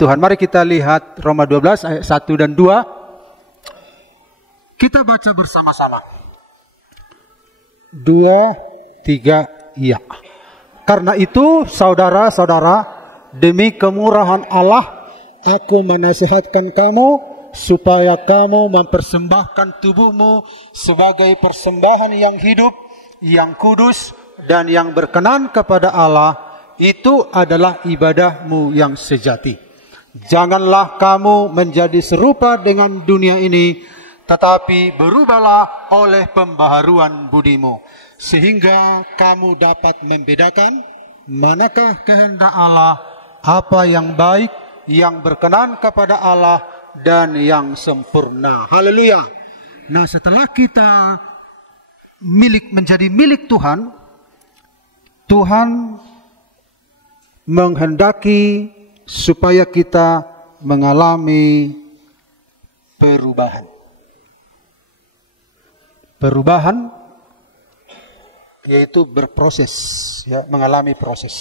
Tuhan. Mari kita lihat Roma 12 ayat 1 dan 2. Kita baca bersama-sama. 2, 3, iya. Karena itu, saudara-saudara, demi kemurahan Allah, aku menasihatkan kamu supaya kamu mempersembahkan tubuhmu sebagai persembahan yang hidup, yang kudus, dan yang berkenan kepada Allah. Itu adalah ibadahmu yang sejati. Janganlah kamu menjadi serupa dengan dunia ini, tetapi berubahlah oleh pembaharuan budimu, sehingga kamu dapat membedakan manakah kehendak Allah, apa yang baik, yang berkenan kepada Allah, dan yang sempurna. Haleluya. Nah, setelah kita menjadi milik Tuhan, Tuhan menghendaki supaya kita mengalami perubahan. Perubahan yaitu berproses, ya, mengalami proses.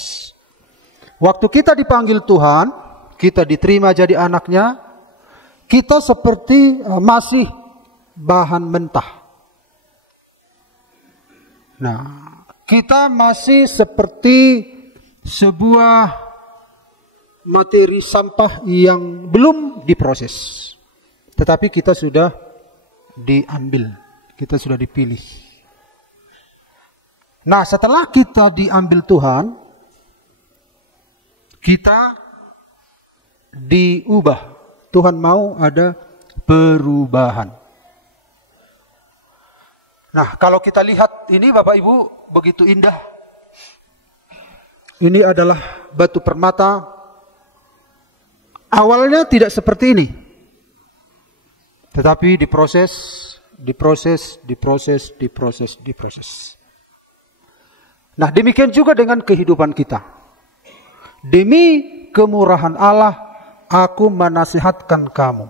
Waktu kita dipanggil Tuhan, kita diterima jadi anaknya, kita seperti masih bahan mentah. Nah, kita masih seperti sebuah materi sampah yang belum diproses. Tetapi kita sudah diambil, kita sudah dipilih. Nah, setelah kita diambil Tuhan, kita diubah. Tuhan mau ada perubahan. Nah, kalau kita lihat ini Bapak Ibu begitu indah. Ini adalah batu permata. Awalnya tidak seperti ini. Tetapi diproses. Nah, demikian juga dengan kehidupan kita. Demi kemurahan Allah, aku menasihatkan kamu,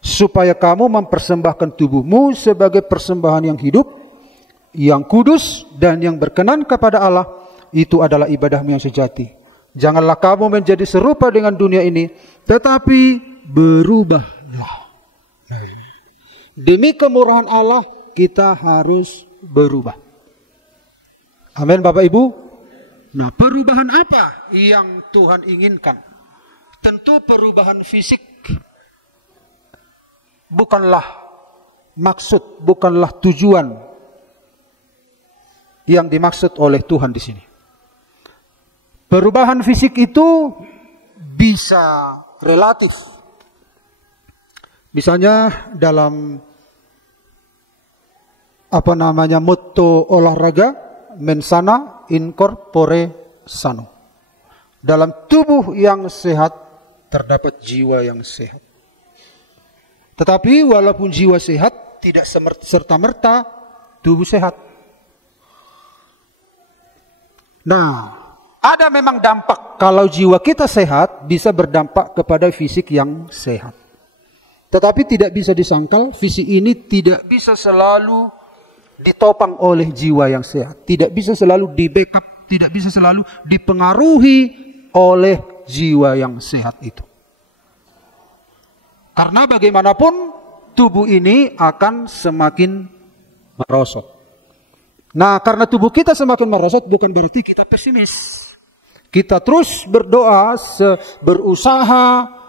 supaya kamu mempersembahkan tubuhmu sebagai persembahan yang hidup, yang kudus, dan yang berkenan kepada Allah. Itu adalah ibadahmu yang sejati. Janganlah kamu menjadi serupa dengan dunia ini, tetapi berubahlah. Demi kemurahan Allah, kita harus berubah. Amin Bapak Ibu. Nah, perubahan apa yang Tuhan inginkan? Tentu perubahan fisik bukanlah maksud, bukanlah tujuan yang dimaksud oleh Tuhan di sini. Perubahan fisik itu bisa relatif. Misalnya dalam motto olahraga, mensana in corpore sano. Dalam tubuh yang sehat terdapat jiwa yang sehat. Tetapi walaupun jiwa sehat, tidak serta-merta tubuh sehat. Nah, ada memang dampak. Kalau jiwa kita sehat, bisa berdampak kepada fisik yang sehat. Tetapi tidak bisa disangkal, fisik ini tidak bisa selalu ditopang oleh jiwa yang sehat. Tidak bisa selalu di-backup, tidak bisa selalu dipengaruhi oleh jiwa yang sehat itu. Karena bagaimanapun tubuh ini akan semakin merosot. Nah, karena tubuh kita semakin merosot bukan berarti kita pesimis. Kita terus berdoa, berusaha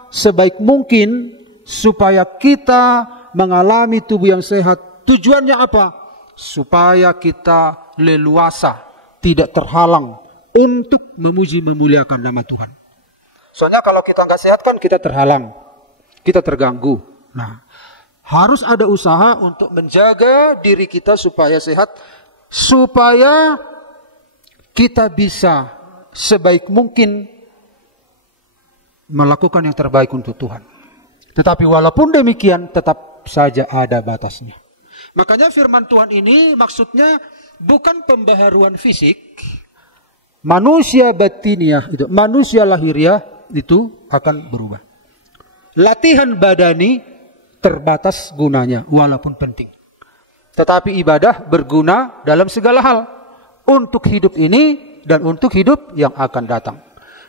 sebaik mungkin supaya kita mengalami tubuh yang sehat. Tujuannya apa? Supaya kita leluasa, tidak terhalang untuk memuji memuliakan nama Tuhan. Soalnya kalau kita nggak sehat kan kita terhalang, kita terganggu. Nah, harus ada usaha untuk menjaga diri kita supaya sehat, supaya kita bisa sebaik mungkin melakukan yang terbaik untuk Tuhan. Tetapi walaupun demikian, tetap saja ada batasnya. Makanya firman Tuhan ini maksudnya bukan pembaharuan fisik. Manusia batiniah itu, manusia lahiriah itu akan berubah. Latihan badani terbatas gunanya walaupun penting. Tetapi ibadah berguna dalam segala hal. Untuk hidup ini dan untuk hidup yang akan datang.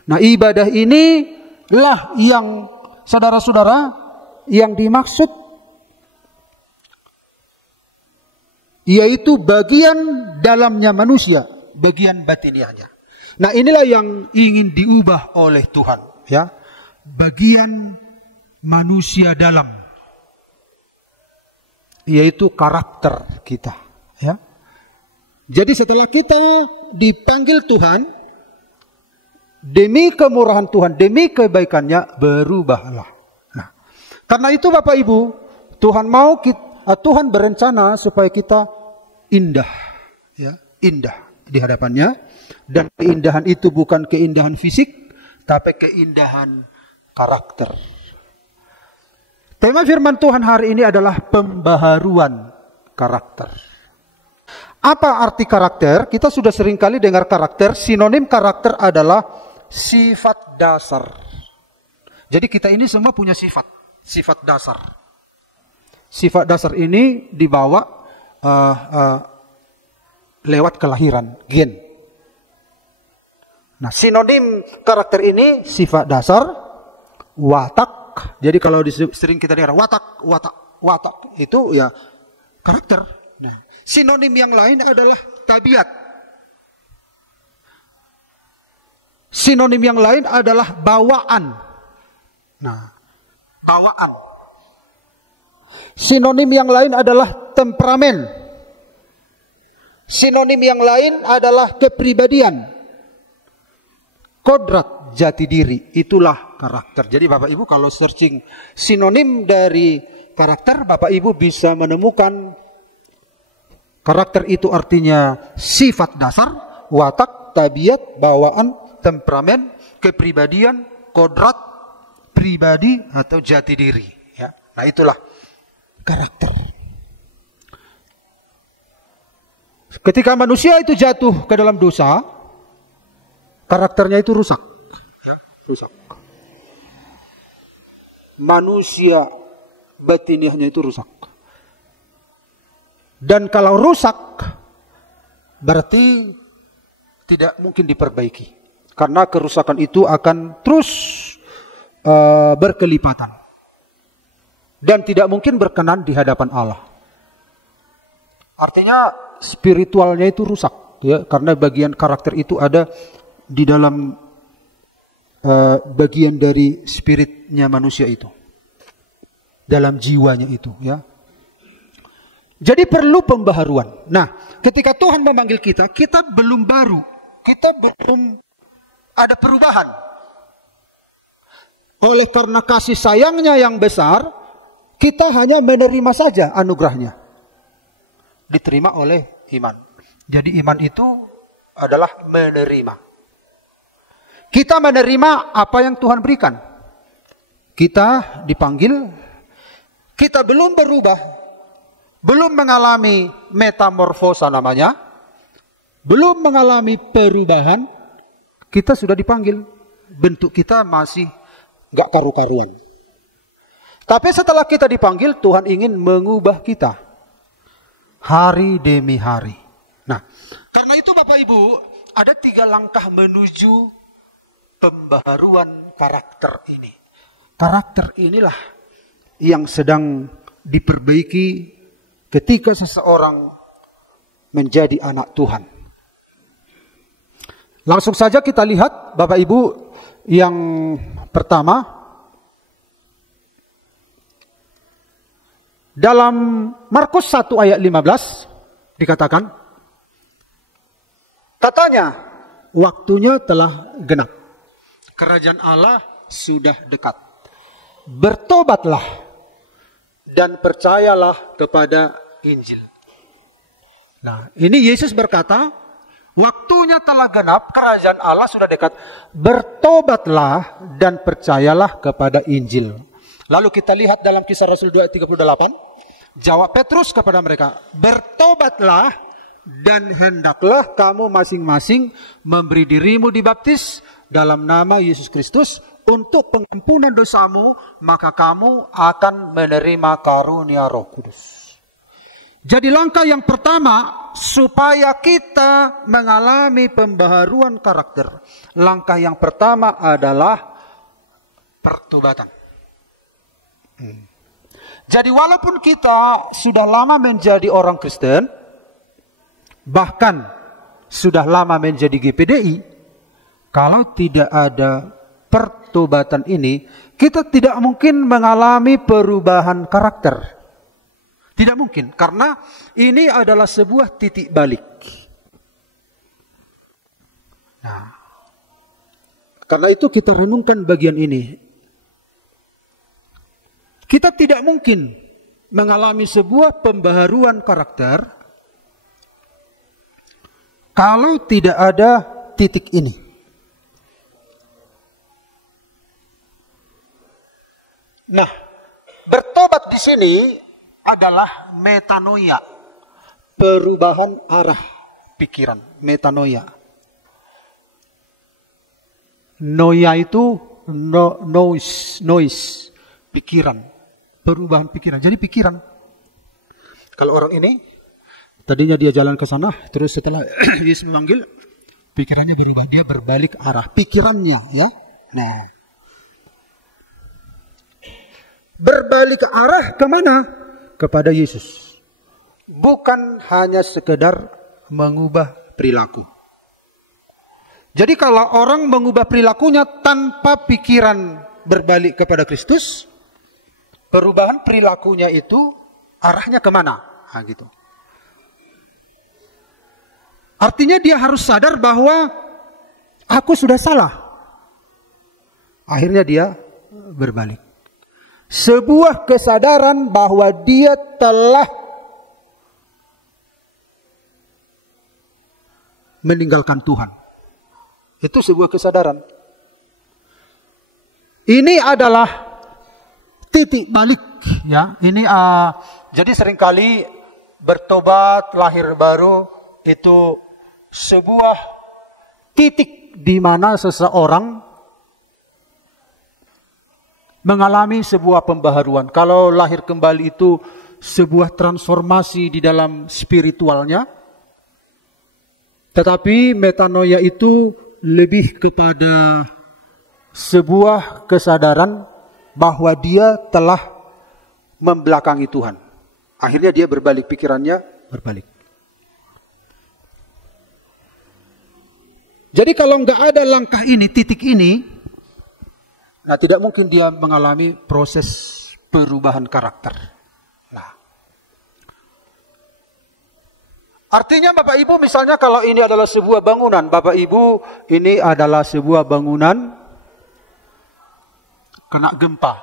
Nah, ibadah ini lah yang saudara-saudara yang dimaksud, yaitu bagian dalamnya manusia, bagian batiniahnya. Nah, inilah yang ingin diubah oleh Tuhan, ya. Bagian manusia dalam, yaitu karakter kita, ya. Jadi setelah kita dipanggil Tuhan, demi kemurahan Tuhan, demi kebaikannya, berubahlah. Nah, karena itu Bapak Ibu, Tuhan berencana supaya kita indah, ya, indah di hadapannya, dan keindahan itu bukan keindahan fisik, tapi keindahan karakter. Tema firman Tuhan hari ini adalah pembaharuan karakter. Apa arti karakter? Kita sudah sering kali dengar karakter. Sinonim karakter adalah sifat dasar. Jadi kita ini semua punya sifat dasar. Sifat dasar ini dibawa lewat kelahiran, gen. Nah, sinonim karakter ini sifat dasar, watak. Jadi kalau sering kita dengar watak itu ya karakter. Nah, sinonim yang lain adalah tabiat. Sinonim yang lain adalah bawaan. Nah, bawaan. Sinonim yang lain adalah temperamen. Sinonim yang lain adalah kepribadian. Kodrat, jati diri, itulah karakter. Jadi Bapak Ibu kalau searching sinonim dari karakter, Bapak Ibu bisa menemukan karakter itu artinya sifat dasar, watak, tabiat, bawaan, temperamen, kepribadian, kodrat, pribadi atau jati diri. Ya. Nah, itulah karakter. Ketika manusia itu jatuh ke dalam dosa, karakternya itu rusak. Ya, rusak. Manusia batiniahnya itu rusak. Dan kalau rusak, berarti tidak mungkin diperbaiki. Karena kerusakan itu akan terus berkelipatan. Dan tidak mungkin berkenan di hadapan Allah. Artinya spiritualnya itu rusak. Ya, karena bagian karakter itu ada di dalam bagian dari spiritnya manusia itu. Dalam jiwanya itu, ya. Jadi perlu pembaharuan. Nah, ketika Tuhan memanggil kita, kita belum baru. Kita belum ada perubahan. Oleh karena kasih sayangnya yang besar, kita hanya menerima saja anugerahnya. Diterima oleh iman. Jadi iman itu adalah menerima. Kita menerima apa yang Tuhan berikan. Kita dipanggil, kita belum berubah, belum mengalami metamorfosa namanya, belum mengalami perubahan, kita sudah dipanggil. Bentuk kita masih gak karu-karuan. Tapi setelah kita dipanggil, Tuhan ingin mengubah kita hari demi hari. Nah, karena itu Bapak Ibu, ada 3 langkah menuju pembaharuan karakter ini. Karakter inilah yang sedang diperbaiki ketika seseorang menjadi anak Tuhan. Langsung saja kita lihat Bapak Ibu yang pertama. Dalam Markus 1 ayat 15 dikatakan, katanya, waktunya telah genap. Kerajaan Allah sudah dekat. Bertobatlah dan percayalah kepada Injil. Nah, ini Yesus berkata, waktunya telah genap, kerajaan Allah sudah dekat. Bertobatlah dan percayalah kepada Injil. Lalu kita lihat dalam Kisah Rasul 2 ayat 38. Jawab Petrus kepada mereka, bertobatlah dan hendaklah kamu masing-masing memberi dirimu dibaptis dalam nama Yesus Kristus untuk pengampunan dosamu, maka kamu akan menerima karunia Roh Kudus. Jadi langkah yang pertama supaya kita mengalami pembaharuan karakter. Langkah yang pertama adalah pertobatan. Jadi walaupun kita sudah lama menjadi orang Kristen, bahkan sudah lama menjadi GPDI, kalau tidak ada pertobatan ini, kita tidak mungkin mengalami perubahan karakter. Tidak mungkin, karena ini adalah sebuah titik balik. Nah, karena itu kita renungkan bagian ini. Kita tidak mungkin mengalami sebuah pembaharuan karakter kalau tidak ada titik ini. Nah, bertobat di sini adalah metanoia, perubahan arah pikiran, metanoia. Noia itu noise, pikiran. Perubahan pikiran. Jadi pikiran. Kalau orang ini, tadinya dia jalan ke sana, terus setelah Yesus memanggil, pikirannya berubah. Dia berbalik arah. Pikirannya, ya. Nah. Berbalik arah kemana? Kepada Yesus. Bukan hanya sekedar mengubah perilaku. Jadi kalau orang mengubah perilakunya tanpa pikiran berbalik kepada Kristus, perubahan perilakunya itu arahnya kemana? Nah, gitu. Artinya dia harus sadar bahwa aku sudah salah. Akhirnya dia berbalik. Sebuah kesadaran bahwa dia telah meninggalkan Tuhan. Itu sebuah kesadaran. Ini adalah titik balik, ya. Ini jadi seringkali bertobat, lahir baru itu sebuah titik di mana seseorang mengalami sebuah pembaharuan. Kalau lahir kembali itu sebuah transformasi di dalam spiritualnya. Tetapi metanoia itu lebih kepada sebuah kesadaran bahwa dia telah membelakangi Tuhan. Akhirnya dia berbalik, pikirannya berbalik. Jadi kalau nggak ada langkah ini, titik ini, nah tidak mungkin dia mengalami proses perubahan karakter. Nah, artinya Bapak Ibu misalnya kalau ini adalah sebuah bangunan, Bapak Ibu ini adalah sebuah bangunan kena gempa.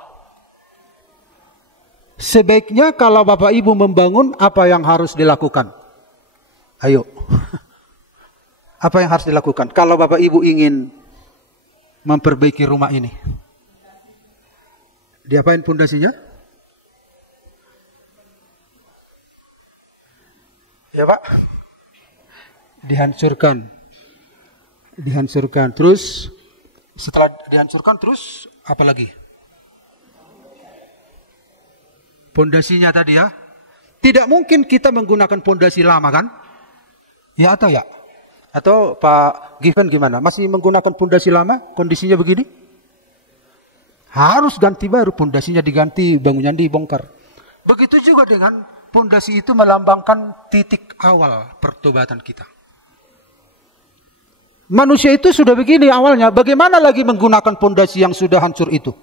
Sebaiknya kalau Bapak Ibu membangun, apa yang harus dilakukan? Ayo. Apa yang harus dilakukan? Kalau Bapak Ibu ingin memperbaiki rumah ini. Diapain pondasinya? Ya Pak. Dihancurkan. Dihancurkan. Terus setelah dihancurkan terus apa lagi? Pondasinya tadi ya. Tidak mungkin kita menggunakan pondasi lama kan? Ya atau ya? Atau Pak Given gimana? Masih menggunakan pondasi lama? Kondisinya begini? Harus ganti baru, pondasinya diganti, bangunan dibongkar. Begitu juga dengan pondasi itu melambangkan titik awal pertobatan kita. Manusia itu sudah begini awalnya, bagaimana lagi menggunakan pondasi yang sudah hancur itu?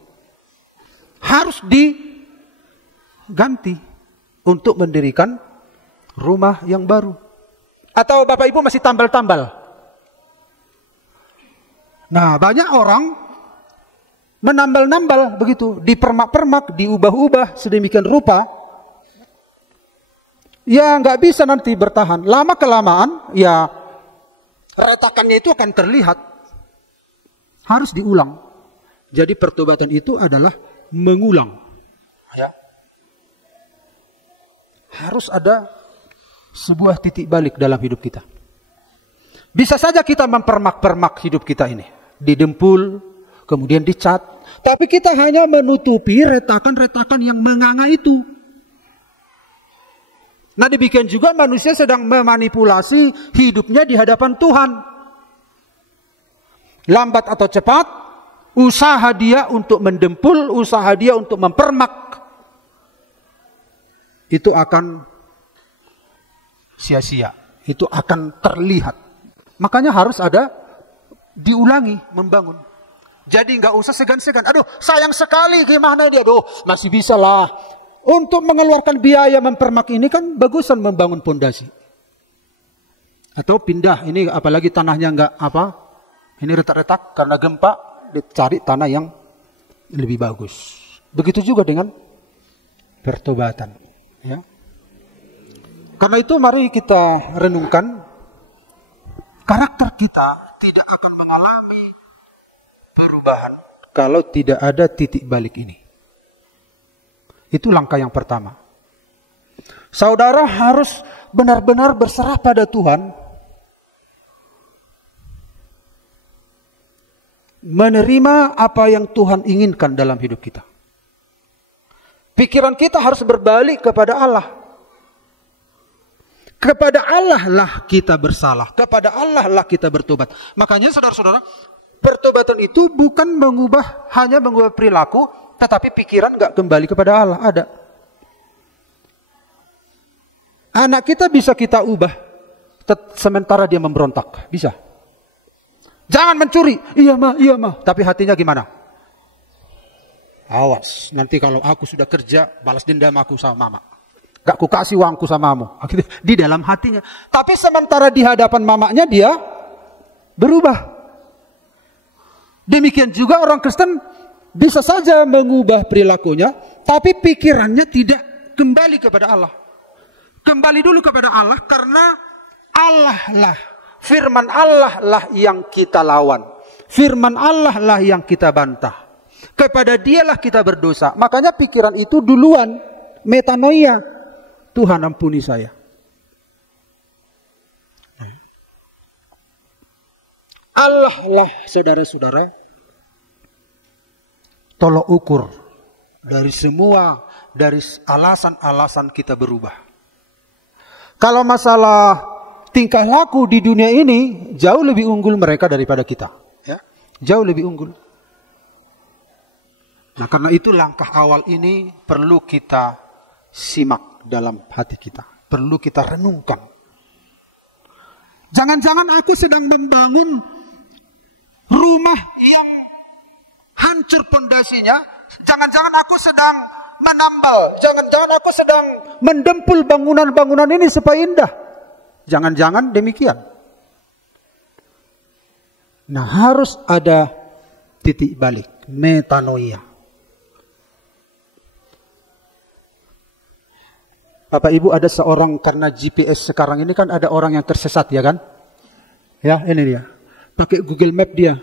Harus diganti untuk mendirikan rumah yang baru. Atau Bapak Ibu masih tambal-tambal? Nah, banyak orang menambal-nambal begitu, dipermak-permak, diubah-ubah sedemikian rupa. Ya nggak bisa nanti bertahan. Lama-kelamaan ya retakannya itu akan terlihat. Harus diulang. Jadi pertobatan itu adalah mengulang. Ya. Harus ada sebuah titik balik dalam hidup kita. Bisa saja kita mempermak-permak hidup kita ini. Didempul, kemudian dicat. Tapi kita hanya menutupi retakan-retakan yang menganga itu. Nah demikian juga manusia sedang memanipulasi hidupnya di hadapan Tuhan. Lambat atau cepat, usaha dia untuk mendempul, usaha dia untuk mempermak, itu akan sia-sia. Itu akan terlihat. Makanya harus ada diulangi membangun. Jadi nggak usah segan-segan. Aduh, sayang sekali, gimana dia? Aduh, masih bisa lah. Untuk mengeluarkan biaya mempermak ini kan bagusan membangun pondasi. Atau pindah, ini apalagi tanahnya nggak apa, ini retak-retak karena gempa, dicari tanah yang lebih bagus. Begitu juga dengan pertobatan. Ya. Karena itu mari kita renungkan, karakter kita tidak akan mengalami perubahan kalau tidak ada titik balik ini. Itu langkah yang pertama. Saudara harus benar-benar berserah pada Tuhan, menerima apa yang Tuhan inginkan dalam hidup kita. Pikiran kita harus berbalik kepada Allah. Kepada Allah lah kita bersalah. Kepada Allah lah kita bertobat. Makanya saudara-saudara, pertobatan itu bukan hanya mengubah perilaku, tetapi pikiran gak kembali kepada Allah. Ada. Anak kita bisa kita ubah, sementara dia memberontak. Bisa. Jangan mencuri. Iya mah. Tapi hatinya gimana? Awas, nanti kalau aku sudah kerja, balas dendam aku sama mama. Gak ku kasih uangku samamu. Di dalam hatinya. Tapi sementara di hadapan mamanya dia berubah. Demikian juga orang Kristen bisa saja mengubah perilakunya, tapi pikirannya tidak kembali kepada Allah. Kembali dulu kepada Allah, karena Allah lah, firman Allah lah yang kita lawan. Firman Allah lah yang kita bantah. Kepada dialah kita berdosa. Makanya pikiran itu duluan. Metanoia. Tuhan ampuni saya. Allah lah saudara-saudara, tolok ukur dari alasan-alasan kita berubah. Kalau masalah tingkah laku di dunia ini, jauh lebih unggul mereka daripada kita. Ya? Jauh lebih unggul. Nah, karena itu langkah awal ini perlu kita simak dalam hati kita. Perlu kita renungkan. Jangan-jangan aku sedang membangun rumah yang hancur pondasinya. Jangan-jangan aku sedang menambal. Jangan-jangan aku sedang mendempul bangunan-bangunan ini supaya indah. Jangan-jangan demikian. Nah, harus ada titik balik. Metanoia. Bapak Ibu, ada seorang, karena GPS sekarang ini kan ada orang yang tersesat, ya kan? Ya, ini dia. Pakai Google Map dia.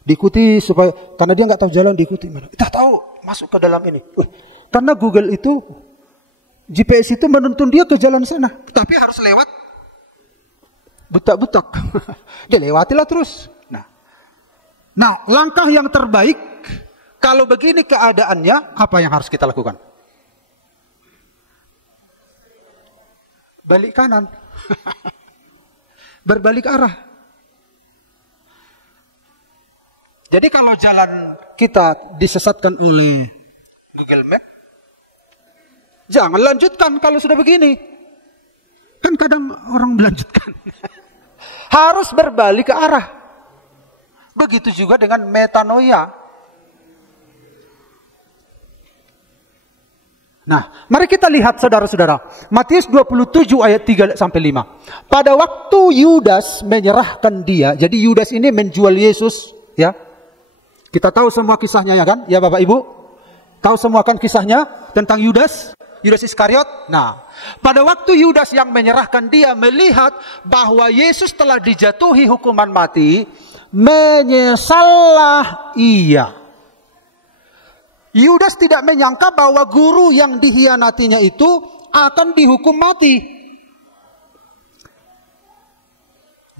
Diikuti supaya, karena dia nggak tahu jalan, diikuti mana. Kita tahu masuk ke dalam ini. Karena Google itu, GPS itu menuntun dia ke jalan sana. Tapi harus lewat butak-butak. Dia lewatilah terus. Nah, langkah yang terbaik, kalau begini keadaannya, apa yang harus kita lakukan? Balik kanan. Berbalik arah. Jadi kalau jalan kita disesatkan oleh Google Map, jangan lanjutkan kalau sudah begini. Kan kadang orang melanjutkan. Harus berbalik ke arah. Begitu juga dengan metanoia. Nah, mari kita lihat saudara-saudara. Matius 27 ayat 3 sampai 5. Pada waktu Yudas menyerahkan dia, jadi Yudas ini menjual Yesus, ya. Kita tahu semua kisahnya, ya kan? Ya Bapak Ibu? Tahu semua kan kisahnya tentang Yudas? Yudas Iskariot? Nah, pada waktu Yudas yang menyerahkan dia melihat bahwa Yesus telah dijatuhi hukuman mati, menyesallah ia. Yudas tidak menyangka bahwa guru yang dikhianatinya itu akan dihukum mati.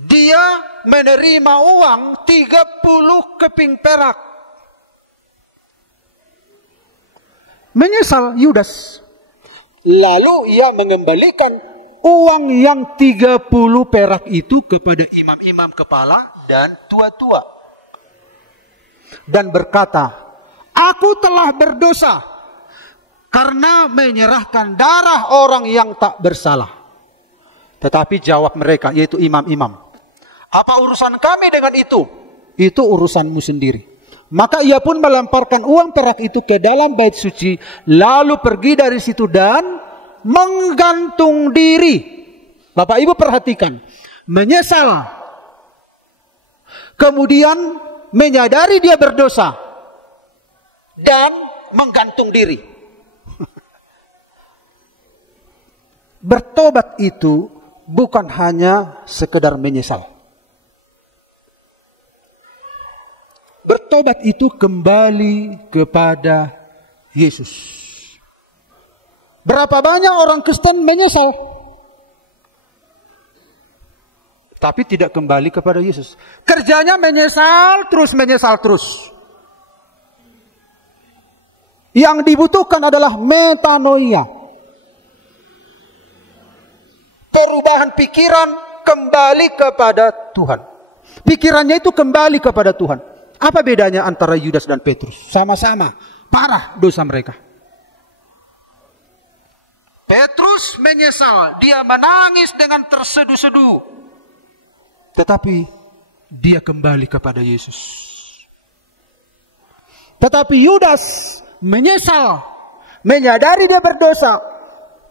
Dia menerima uang 30 keping perak. Menyesal Yudas. Lalu ia mengembalikan uang yang 30 perak itu kepada imam-imam kepala dan tua-tua. dan berkata, "Aku telah berdosa karena menyerahkan darah orang yang tak bersalah." Tetapi jawab mereka, yaitu imam-imam, "Apa urusan kami dengan itu? Itu urusanmu sendiri." Maka ia pun melemparkan uang perak itu ke dalam bait suci, lalu pergi dari situ dan menggantung diri. Bapak Ibu perhatikan, menyesal, kemudian menyadari dia berdosa, dan menggantung diri. Bertobat itu bukan hanya sekedar menyesal. Bertobat itu kembali kepada Yesus. Berapa banyak orang Kristen menyesal, tapi tidak kembali kepada Yesus. Kerjanya menyesal terus. Yang dibutuhkan adalah metanoia. Perubahan pikiran kembali kepada Tuhan. Pikirannya itu kembali kepada Tuhan. Apa bedanya antara Yudas dan Petrus? Sama-sama parah dosa mereka. Petrus menyesal, dia menangis dengan terseduh-seduh. Tetapi dia kembali kepada Yesus. Tetapi Yudas menyesal, menyadari dia berdosa,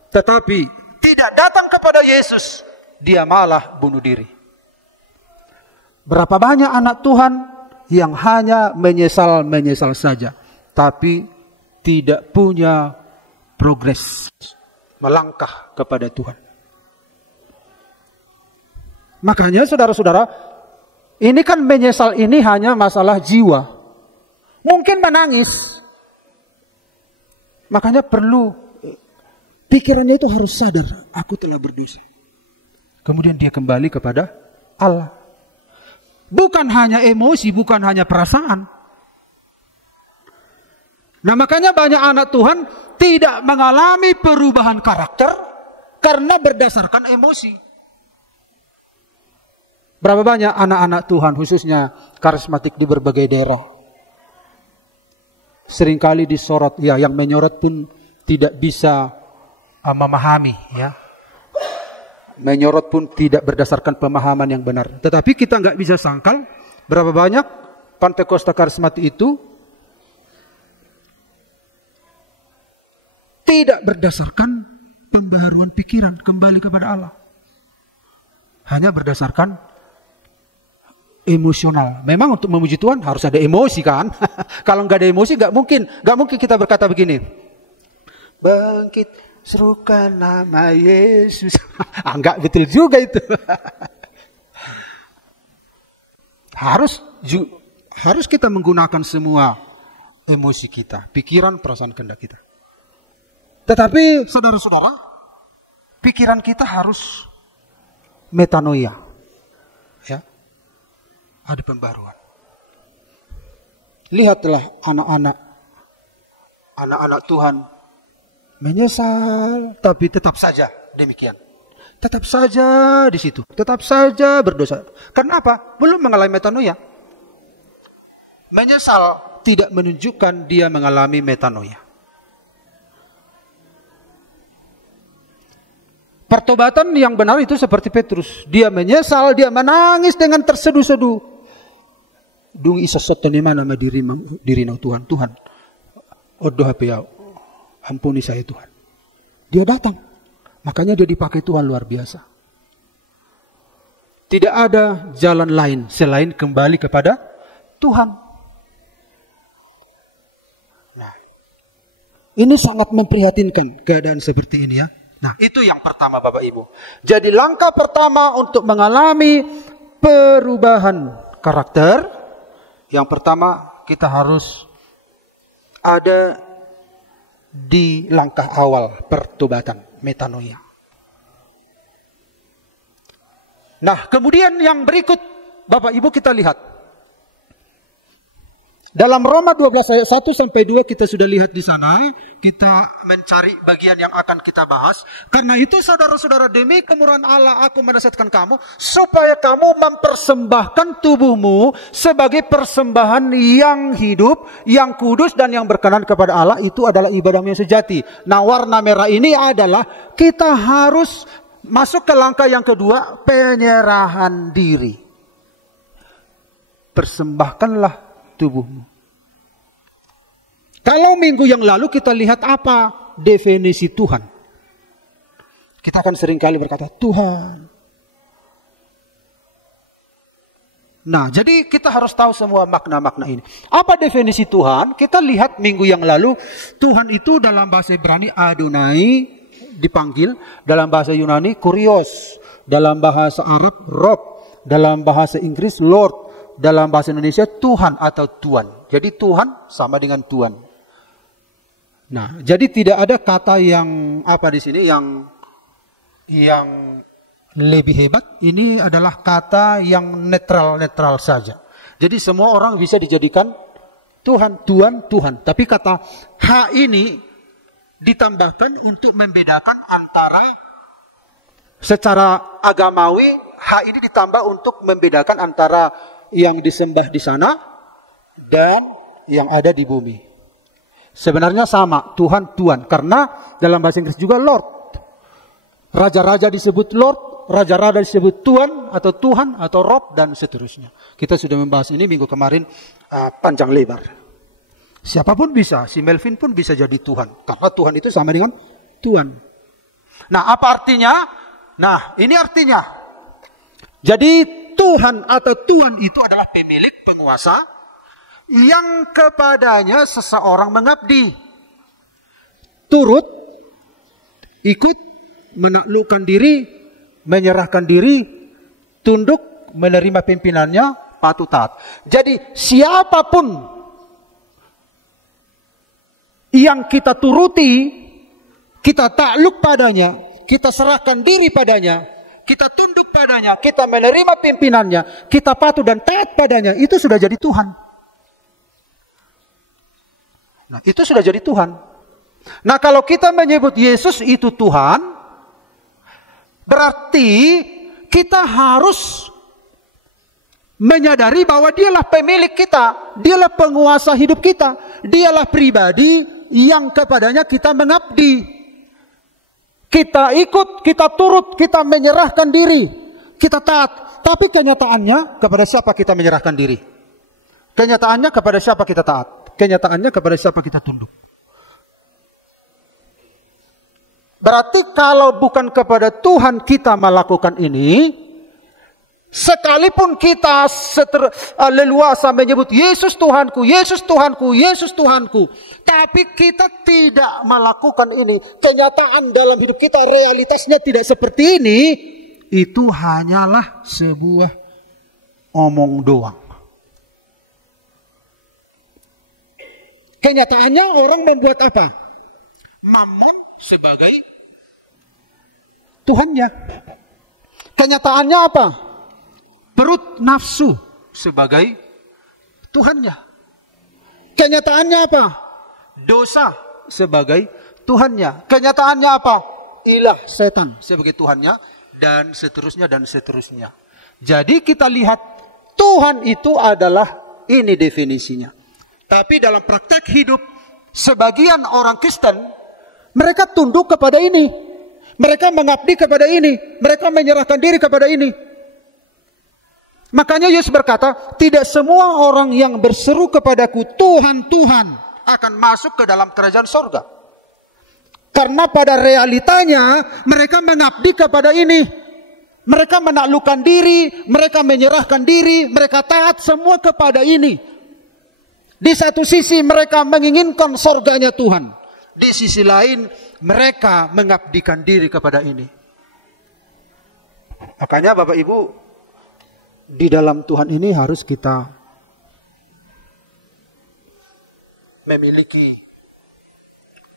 tetapi tidak datang kepada Yesus. Dia malah bunuh diri. Berapa banyak anak Tuhan yang hanya menyesal saja, tapi tidak punya progres melangkah kepada Tuhan. Makanya saudara-saudara, ini kan menyesal ini hanya masalah jiwa. Mungkin menangis. Makanya perlu pikirannya itu harus sadar, aku telah berdosa. Kemudian dia kembali kepada Allah. Bukan hanya emosi, bukan hanya perasaan. Nah, makanya banyak anak Tuhan tidak mengalami perubahan karakter karena berdasarkan emosi. Berapa banyak anak-anak Tuhan, khususnya karismatik di berbagai daerah, seringkali disorot, ya, yang menyorot pun tidak bisa memahami, ya. Menyorot pun tidak berdasarkan pemahaman yang benar. Tetapi kita nggak bisa sangkal berapa banyak Pantekosta karismatik itu tidak berdasarkan pembaharuan pikiran kembali kepada Allah, hanya berdasarkan emosional. Memang untuk memuji Tuhan harus ada emosi kan? Kalau nggak ada emosi nggak mungkin kita berkata begini, bangkit serukan nama Yesus. Nggak betul juga itu. Harus kita menggunakan semua emosi kita, pikiran, perasaan, kehendak kita. Tetapi saudara-saudara, pikiran kita harus metanoia. Ya. Ada pembaruan. Lihatlah anak-anak Tuhan menyesal, tapi tetap saja demikian. Tetap saja di situ, tetap saja berdosa. Kenapa? Belum mengalami metanoia. Menyesal tidak menunjukkan dia mengalami metanoia. Pertobatan yang benar itu seperti Petrus. Dia menyesal, dia menangis dengan terseduh-seduh. Dung isa sotoni mana ma diri na Tuhan. Tuhan, odoh ya, ampuni saya Tuhan. Dia datang. Makanya dia dipakai Tuhan luar biasa. Tidak ada jalan lain selain kembali kepada Tuhan. Nah, ini sangat memprihatinkan keadaan seperti ini ya. Nah, itu yang pertama Bapak Ibu. Jadi langkah pertama untuk mengalami perubahan karakter, yang pertama kita harus ada di langkah awal pertobatan, metanoia. Nah, kemudian yang berikut Bapak Ibu kita lihat. Dalam Roma 12 ayat 1 sampai 2 kita sudah lihat di sana. Kita mencari bagian yang akan kita bahas. Karena itu saudara-saudara, demi kemurahan Allah aku menasihatkan kamu supaya kamu mempersembahkan tubuhmu sebagai persembahan yang hidup, yang kudus dan yang berkenan kepada Allah. Itu adalah ibadahmu yang sejati. Nah, warna merah ini adalah kita harus masuk ke langkah yang kedua, penyerahan diri. Persembahkanlah tubuhmu. Kalau minggu yang lalu kita lihat apa definisi Tuhan. Kita akan seringkali berkata Tuhan. Nah, jadi kita harus tahu semua makna-makna ini. Apa definisi Tuhan? Kita lihat minggu yang lalu, Tuhan itu dalam bahasa Ibrani Adonai dipanggil, dalam bahasa Yunani Kurios, dalam bahasa Arab Rob, dalam bahasa Inggris Lord, dalam bahasa Indonesia Tuhan atau Tuan. Jadi Tuhan sama dengan Tuan. Nah, jadi tidak ada kata yang apa di sini yang lebih hebat. Ini adalah kata yang netral saja. Jadi semua orang bisa dijadikan Tuhan, Tuan, Tuhan. Tapi kata H ini ditambahkan untuk membedakan antara secara agamawi. H ini ditambah untuk membedakan antara yang disembah di sana dan yang ada di bumi. Sebenarnya sama, Tuhan, Tuan. Karena dalam bahasa Inggris juga Lord. Raja-raja disebut Lord, raja-raja disebut Tuan atau Tuhan atau Rob dan seterusnya. Kita sudah membahas ini minggu kemarin panjang lebar. Siapapun bisa, si Melvin pun bisa jadi Tuhan. Karena Tuhan itu sama dengan Tuan. Nah, apa artinya? Nah, ini artinya. Jadi Tuhan atau Tuan itu adalah pemilik, penguasa yang kepadanya seseorang mengabdi, turut, ikut, menaklukkan diri, menyerahkan diri, tunduk, menerima pimpinannya, patuh taat. Jadi siapapun yang kita turuti, kita takluk padanya, kita serahkan diri padanya, kita tunduk padanya, kita menerima pimpinannya, kita patuh dan taat padanya, itu sudah jadi Tuhan. Nah, itu sudah jadi Tuhan. Nah, kalau kita menyebut Yesus itu Tuhan, berarti kita harus menyadari bahwa dialah pemilik kita, dialah penguasa hidup kita, dialah pribadi yang kepadanya kita mengabdi. Kita ikut, kita turut, kita menyerahkan diri, kita taat. Tapi kenyataannya kepada siapa kita menyerahkan diri? Kenyataannya kepada siapa kita taat? Kenyataannya kepada siapa kita tunduk? Berarti kalau bukan kepada Tuhan kita melakukan ini, sekalipun kita leluasa menyebut Yesus Tuhanku, Yesus Tuhanku, Yesus Tuhanku, tapi kita tidak melakukan ini, kenyataan dalam hidup kita realitasnya tidak seperti ini, itu hanyalah sebuah omong doang. Kenyataannya orang membuat apa? Mammon sebagai Tuhannya. Kenyataannya apa? Perut nafsu sebagai Tuhannya. Kenyataannya apa? Dosa sebagai Tuhannya. Kenyataannya apa? Ilah, setan sebagai Tuhannya, dan seterusnya dan seterusnya. Jadi kita lihat Tuhan itu adalah ini definisinya. Tapi dalam praktek hidup sebagian orang Kristen, mereka tunduk kepada ini, mereka mengabdi kepada ini, mereka menyerahkan diri kepada ini. Makanya Yesus berkata, tidak semua orang yang berseru kepadaku Tuhan, Tuhan akan masuk ke dalam kerajaan sorga. Karena pada realitanya mereka mengabdi kepada ini. Mereka menaklukkan diri, mereka menyerahkan diri, mereka taat semua kepada ini. Di satu sisi mereka menginginkan sorganya Tuhan. Di sisi lain mereka mengabdikan diri kepada ini. Makanya Bapak Ibu, di dalam Tuhan ini harus kita memiliki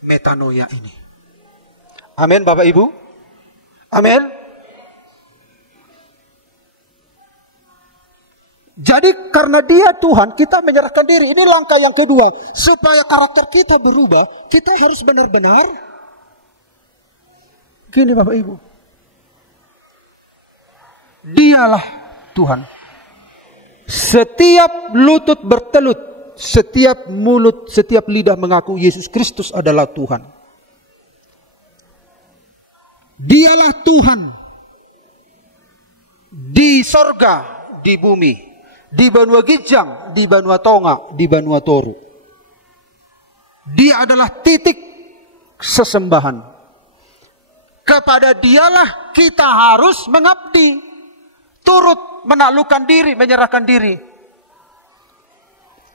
metanoia ini. Amin Bapak Ibu. Amin. Jadi karena dia Tuhan, kita menyerahkan diri. Ini langkah yang kedua. Supaya karakter kita berubah, kita harus benar-benar gini Bapak Ibu. Dialah Tuhan. Setiap lutut bertelut, setiap mulut, setiap lidah mengaku Yesus Kristus adalah Tuhan. Dialah Tuhan. Di sorga, di bumi, di Banua Gijang, di Banua Tonga, di Banua Toru. Dia adalah titik sesembahan. Kepada dialah kita harus mengabdi, turut menaklukkan diri, menyerahkan diri.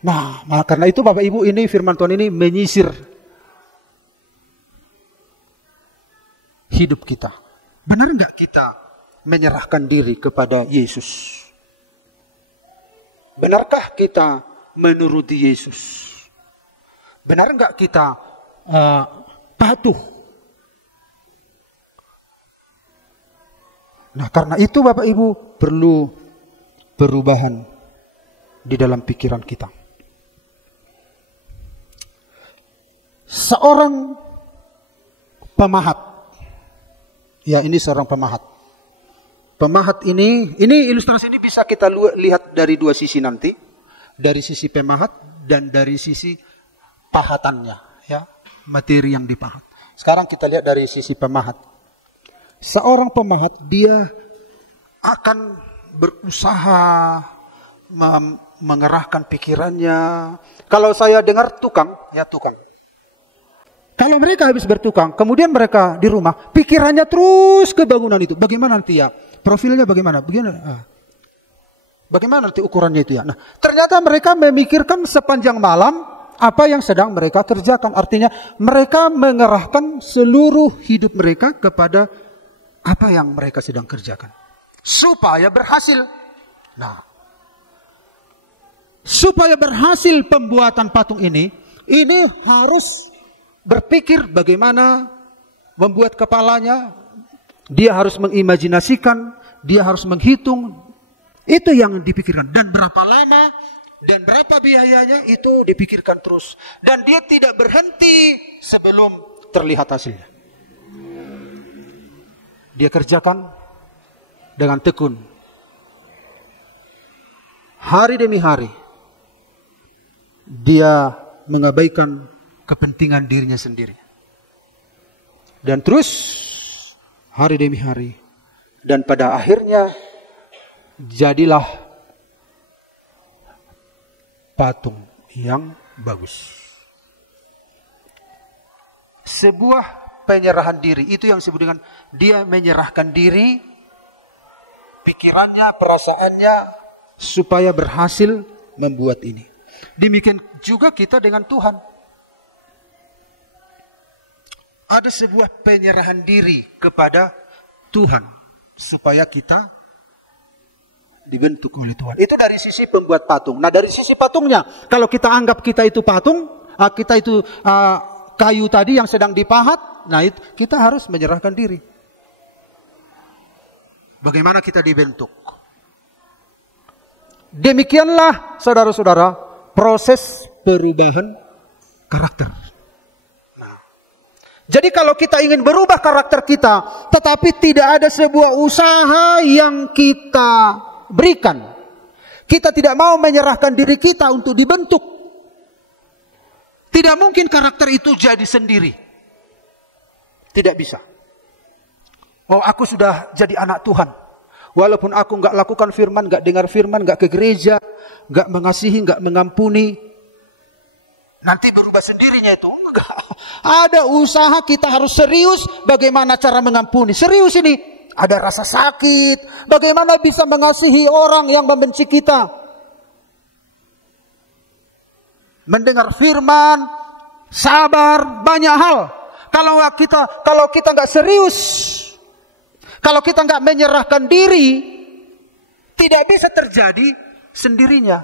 Nah, karena itu Bapak Ibu, ini firman Tuhan ini menyisir hidup kita. Benar enggak kita menyerahkan diri kepada Yesus? Benarkah kita menuruti Yesus? Benar enggak kita patuh? Nah, karena itu Bapak Ibu perlu perubahan di dalam pikiran kita. Seorang pemahat. Ya, ini seorang pemahat. Pemahat ini ilustrasi ini bisa kita lihat dari dua sisi nanti. Dari sisi pemahat dan dari sisi pahatannya, ya, materi yang dipahat. Sekarang kita lihat dari sisi pemahat. Seorang pemahat dia akan berusaha mengerahkan pikirannya. Kalau saya dengar tukang, ya tukang. Kalau mereka habis bertukang, kemudian mereka di rumah, pikirannya terus ke bangunan itu. Bagaimana nanti ya? Profilnya bagaimana? Bagaimana nanti ukurannya itu ya? Nah, ternyata mereka memikirkan sepanjang malam apa yang sedang mereka kerjakan. Artinya mereka mengerahkan seluruh hidup mereka kepada apa yang mereka sedang kerjakan. Supaya berhasil. Nah, supaya berhasil pembuatan patung ini harus berpikir bagaimana membuat kepalanya. Dia harus mengimajinasikan, dia harus menghitung. Itu yang dipikirkan. Dan berapa lama, dan berapa biayanya, itu dipikirkan terus. Dan dia tidak berhenti sebelum terlihat hasilnya. Dia kerjakan dengan tekun. Hari demi hari. Dia mengabaikan kepentingan dirinya sendiri. Dan terus hari demi hari. Dan pada akhirnya jadilah patung yang bagus. Sebuah penyerahan diri, itu yang disebut dengan dia menyerahkan diri, pikirannya, perasaannya, supaya berhasil membuat ini. Demikian juga kita dengan Tuhan. Ada sebuah penyerahan diri kepada Tuhan, supaya kita dibentuk oleh Tuhan. Itu dari sisi pembuat patung. Nah, dari sisi patungnya, kalau kita anggap kita itu patung, kita itu kayu tadi yang sedang dipahat, nah kita harus menyerahkan diri. Bagaimana kita dibentuk? Demikianlah saudara-saudara proses perubahan karakter. Jadi kalau kita ingin berubah karakter kita, tetapi tidak ada sebuah usaha yang kita berikan, kita tidak mau menyerahkan diri kita untuk dibentuk, tidak mungkin karakter itu jadi sendiri. Tidak bisa. Oh, aku sudah jadi anak Tuhan. Walaupun aku nggak lakukan firman, nggak dengar firman, nggak ke gereja, nggak mengasihi, nggak mengampuni, nanti berubah sendirinya itu. Enggak. Ada usaha, kita harus serius bagaimana cara mengampuni. Serius ini. Ada rasa sakit. Bagaimana bisa mengasihi orang yang membenci kita. Mendengar firman, sabar, banyak hal. Kalau kita nggak serius, kalau kita nggak menyerahkan diri, tidak bisa terjadi sendirinya.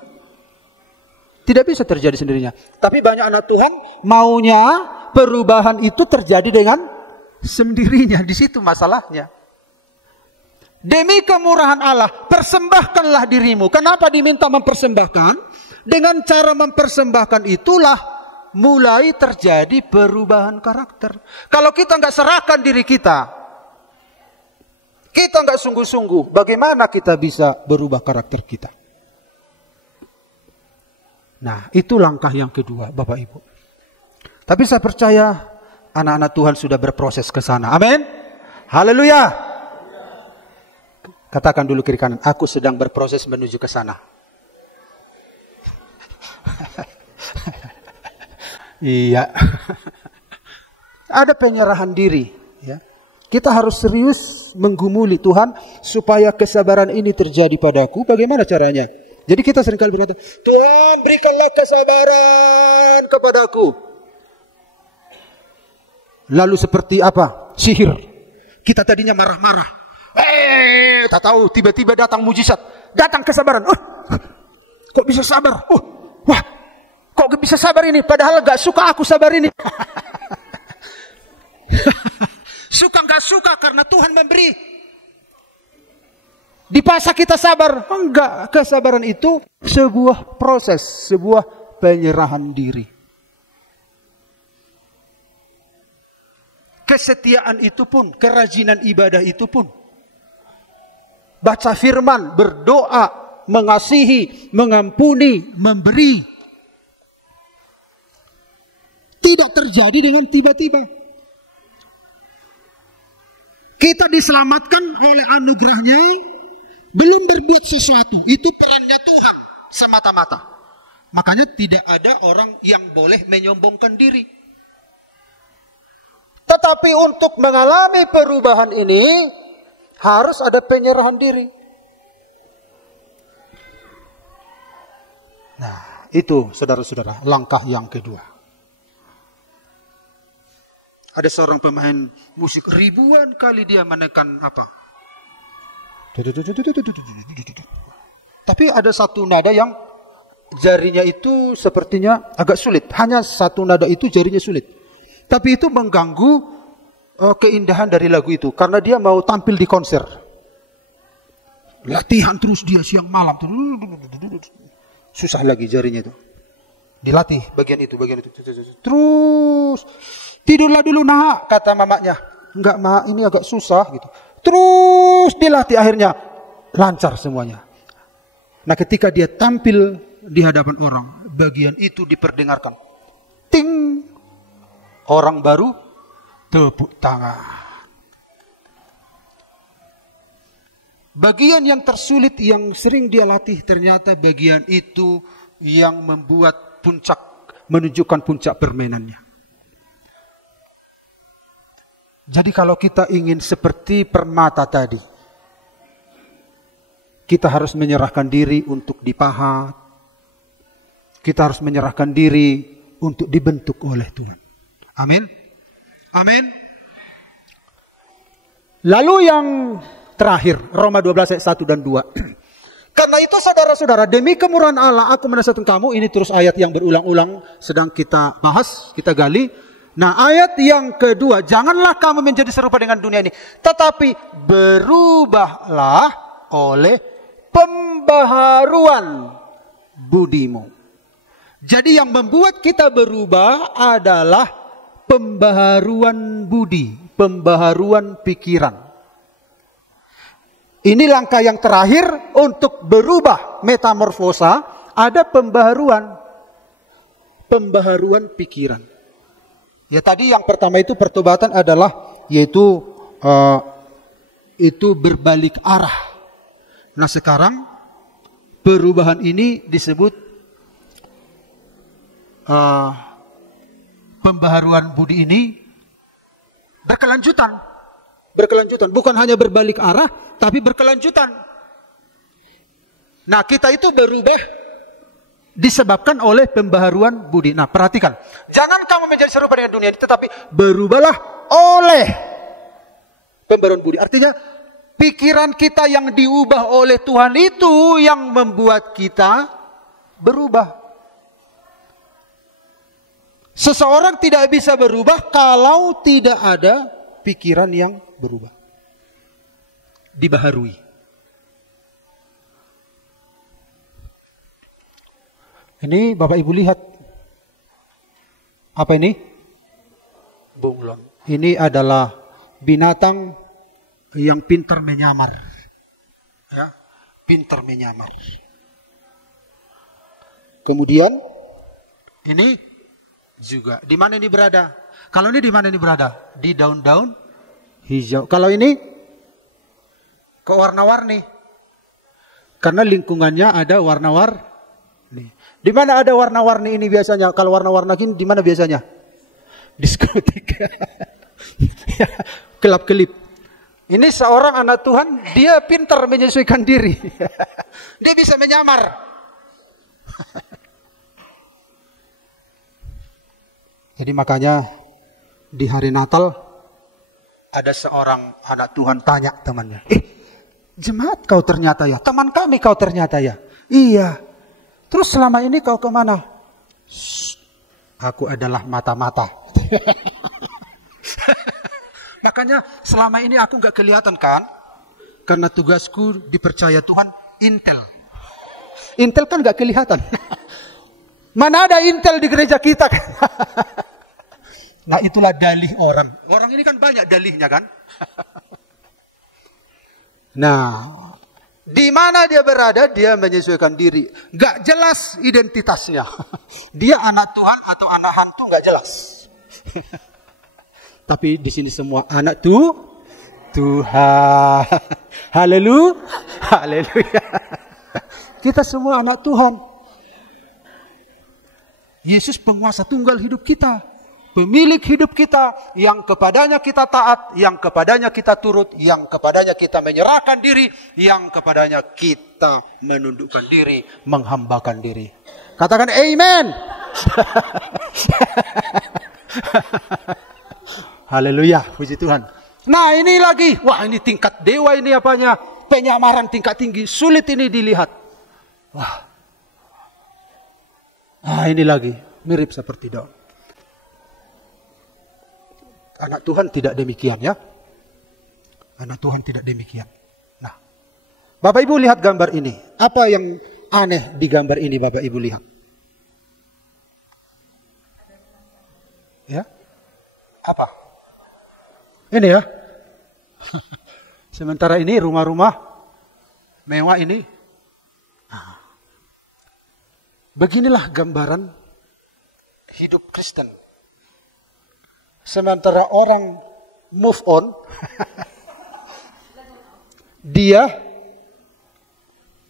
Tidak bisa terjadi sendirinya. Tapi banyak anak Tuhan maunya perubahan itu terjadi dengan sendirinya. Di situ masalahnya. Demi kemurahan Allah, persembahkanlah dirimu. Kenapa diminta mempersembahkan? Dengan cara mempersembahkan itulah mulai terjadi perubahan karakter. Kalau kita nggak serahkan diri kita nggak sungguh-sungguh, bagaimana kita bisa berubah karakter kita? Nah, itu langkah yang kedua, Bapak Ibu. Tapi saya percaya anak-anak Tuhan sudah berproses ke sana. Amin. Haleluya. Katakan dulu kiri kanan, aku sedang berproses menuju ke sana. Iya. Ada penyerahan diri. Ya. Kita harus serius menggumuli Tuhan supaya kesabaran ini terjadi padaku. Bagaimana caranya? Jadi kita seringkali berkata, Tuhan berikanlah kesabaran kepadaku. Lalu seperti apa? Sihir. Kita tadinya marah-marah. Tak tahu tiba-tiba datang mujizat, datang kesabaran. Kok bisa sabar? Wah, kok bisa sabar ini? Padahal gak suka aku sabar ini. Suka gak suka karena Tuhan memberi. Dipaksa kita sabar? Enggak, kesabaran itu sebuah proses, sebuah penyerahan diri. Kesetiaan itu pun, kerajinan ibadah itu pun. Baca firman, berdoa, mengasihi, mengampuni, memberi. Tidak terjadi dengan tiba-tiba. Kita diselamatkan oleh anugerahnya, belum berbuat sesuatu. Itu perannya Tuhan semata-mata. Makanya tidak ada orang yang boleh menyombongkan diri. Tetapi untuk mengalami perubahan ini, harus ada penyerahan diri. Nah, itu saudara-saudara, langkah yang kedua. Ada seorang pemain musik, ribuan kali dia menekan apa? Tapi ada satu nada yang jarinya itu sepertinya agak sulit. Hanya satu nada itu jarinya sulit. Tapi itu mengganggu keindahan dari lagu itu, karena dia mau tampil di konser. Latihan terus dia siang malam, susah lagi jarinya itu. Dilatih bagian itu. Terus tidurlah dulu nak, kata mamanya. Enggak ma, ini agak susah gitu. Terus dilatih, akhirnya lancar semuanya. Nah, ketika dia tampil di hadapan orang, bagian itu diperdengarkan. Ting, orang baru tepuk tangan. Bagian yang tersulit yang sering dia latih, ternyata bagian itu yang membuat menunjukkan puncak permainannya. Jadi kalau kita ingin seperti permata tadi, kita harus menyerahkan diri untuk dipahat. Kita harus menyerahkan diri untuk dibentuk oleh Tuhan. Amin. Amin. Lalu yang terakhir, Roma 12 ayat 1 dan 2. Karena itu saudara-saudara, demi kemurahan Allah aku menasihatkan kamu. Ini terus ayat yang berulang-ulang sedang kita bahas, kita gali. Nah, ayat yang kedua, janganlah kamu menjadi serupa dengan dunia ini, tetapi berubahlah oleh pembaharuan budimu. Jadi yang membuat kita berubah adalah pembaharuan budi, pembaharuan pikiran. Ini langkah yang terakhir untuk berubah, metamorfosa, ada pembaharuan pikiran. Ya tadi yang pertama itu pertobatan adalah yaitu itu berbalik arah. Nah sekarang perubahan ini disebut pembaharuan budi ini berkelanjutan. Bukan hanya berbalik arah, tapi berkelanjutan. Nah, kita itu berubah disebabkan oleh pembaharuan budi. Nah, perhatikan. Jangan kamu menjadi serupa dengan dunia ini, tetapi berubahlah oleh pembaharuan budi. Artinya, pikiran kita yang diubah oleh Tuhan itu yang membuat kita berubah. Seseorang tidak bisa berubah kalau tidak ada pikiran yang berubah. dibaharui. Ini Bapak Ibu lihat. Apa ini? Bunglon. Ini adalah binatang yang pintar menyamar. Ya, pintar menyamar. Kemudian ini juga. Di mana ini berada? Kalau ini di mana ini berada? Di daun-daun hijau. Kalau ini ke warna-warni. Karena lingkungannya ada warna-warni. Di mana ada warna-warni ini biasanya? Kalau warna-warni ini di mana biasanya? Diskotik. Kelap-kelip. Ini seorang anak Tuhan, dia pintar menyesuaikan diri. Dia bisa menyamar. Jadi makanya di hari Natal ada seorang anak Tuhan tanya temannya, jemaat kau ternyata ya, teman kami kau ternyata ya. Iya. Terus selama ini kau kemana? Aku adalah mata-mata. Makanya selama ini aku gak kelihatan kan? Karena tugasku dipercaya Tuhan intel. Intel kan gak kelihatan. Mana ada intel di gereja kita kan? Nah itulah dalih orang. Orang ini kan banyak dalihnya kan? Nah, di mana dia berada, dia menyesuaikan diri. Gak jelas identitasnya. Dia anak Tuhan atau anak hantu gak jelas. Tapi di sini semua anak Tuhan. Haleluya. Haleluya. Kita semua anak Tuhan. Yesus penguasa tunggal hidup kita. Pemilik hidup kita, yang kepadanya kita taat, yang kepadanya kita turut, yang kepadanya kita menyerahkan diri, yang kepadanya kita menundukkan diri, menghambakan diri. Katakan amen. Haleluya, puji Tuhan. Nah ini lagi, wah ini tingkat dewa ini apanya, penyamaran tingkat tinggi, sulit ini dilihat. Wah, nah ini lagi, mirip seperti daun. Anak Tuhan tidak demikian ya. Anak Tuhan tidak demikian. Nah, Bapak Ibu lihat gambar ini. Apa yang aneh di gambar ini Bapak Ibu lihat? Ya? Apa? Ini ya. Sementara ini rumah-rumah mewah ini. Nah, beginilah gambaran hidup Kristen. Sementara orang move on, dia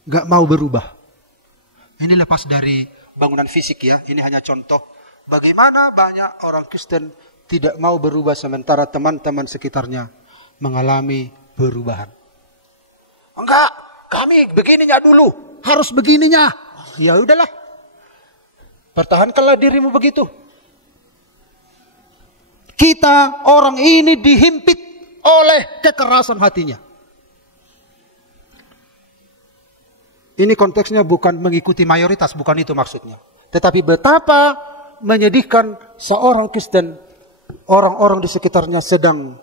gak mau berubah. Ini lepas dari bangunan fisik ya, ini hanya contoh. Bagaimana banyak orang Kristen tidak mau berubah sementara teman-teman sekitarnya mengalami perubahan. Enggak, kami begininya dulu, harus begininya. Ya udahlah, pertahankanlah dirimu begitu. Kita orang ini dihimpit oleh kekerasan hatinya. Ini konteksnya bukan mengikuti mayoritas, bukan itu maksudnya. Tetapi betapa menyedihkan seorang Kristen, orang-orang di sekitarnya sedang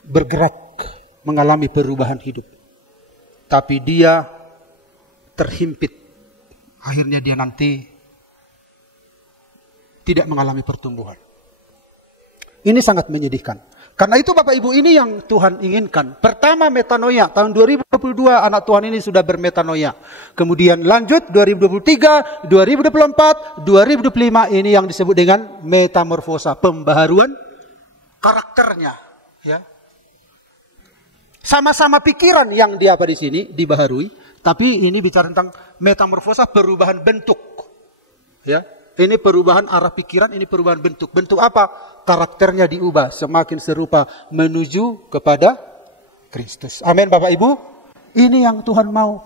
bergerak mengalami perubahan hidup. Tapi dia terhimpit. Akhirnya dia nanti tidak mengalami pertumbuhan. Ini sangat menyedihkan. Karena itu Bapak Ibu ini yang Tuhan inginkan. Pertama metanoia. Tahun 2022 anak Tuhan ini sudah bermetanoia. Kemudian lanjut 2023, 2024, 2025 ini yang disebut dengan metamorfosa. Pembaharuan karakternya. Ya. Sama-sama pikiran yang dia apa di sini dibaharui. Tapi ini bicara tentang metamorfosa, perubahan bentuk. Ya. Ini perubahan arah pikiran, ini perubahan bentuk. Bentuk apa? Karakternya diubah. Semakin serupa menuju kepada Kristus. Amin Bapak Ibu. Ini yang Tuhan mau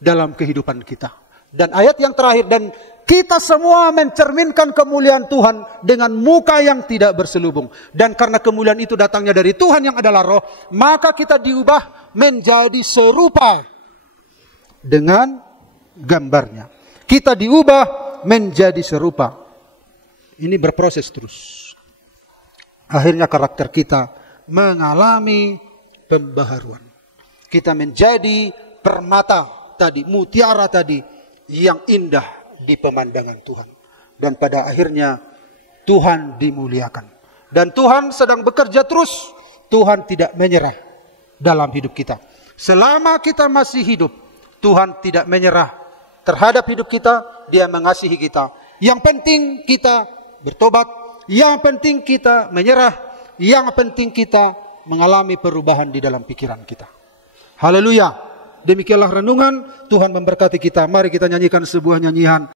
dalam kehidupan kita. Dan ayat yang terakhir. Dan kita semua mencerminkan kemuliaan Tuhan dengan muka yang tidak berselubung. Dan karena kemuliaan itu datangnya dari Tuhan yang adalah roh. Maka kita diubah menjadi serupa dengan gambarnya. Kita diubah menjadi serupa. Ini berproses terus. Akhirnya karakter kita mengalami pembaharuan. Kita menjadi permata tadi, mutiara tadi yang indah di pemandangan Tuhan. Dan pada akhirnya Tuhan dimuliakan. Dan Tuhan sedang bekerja terus. Tuhan tidak menyerah dalam hidup kita. Selama kita masih hidup, Tuhan tidak menyerah terhadap hidup kita. Dia mengasihi kita. Yang penting kita bertobat. Yang penting kita menyerah. Yang penting kita mengalami perubahan di dalam pikiran kita. Haleluya. Demikianlah renungan. Tuhan memberkati kita. Mari kita nyanyikan sebuah nyanyian.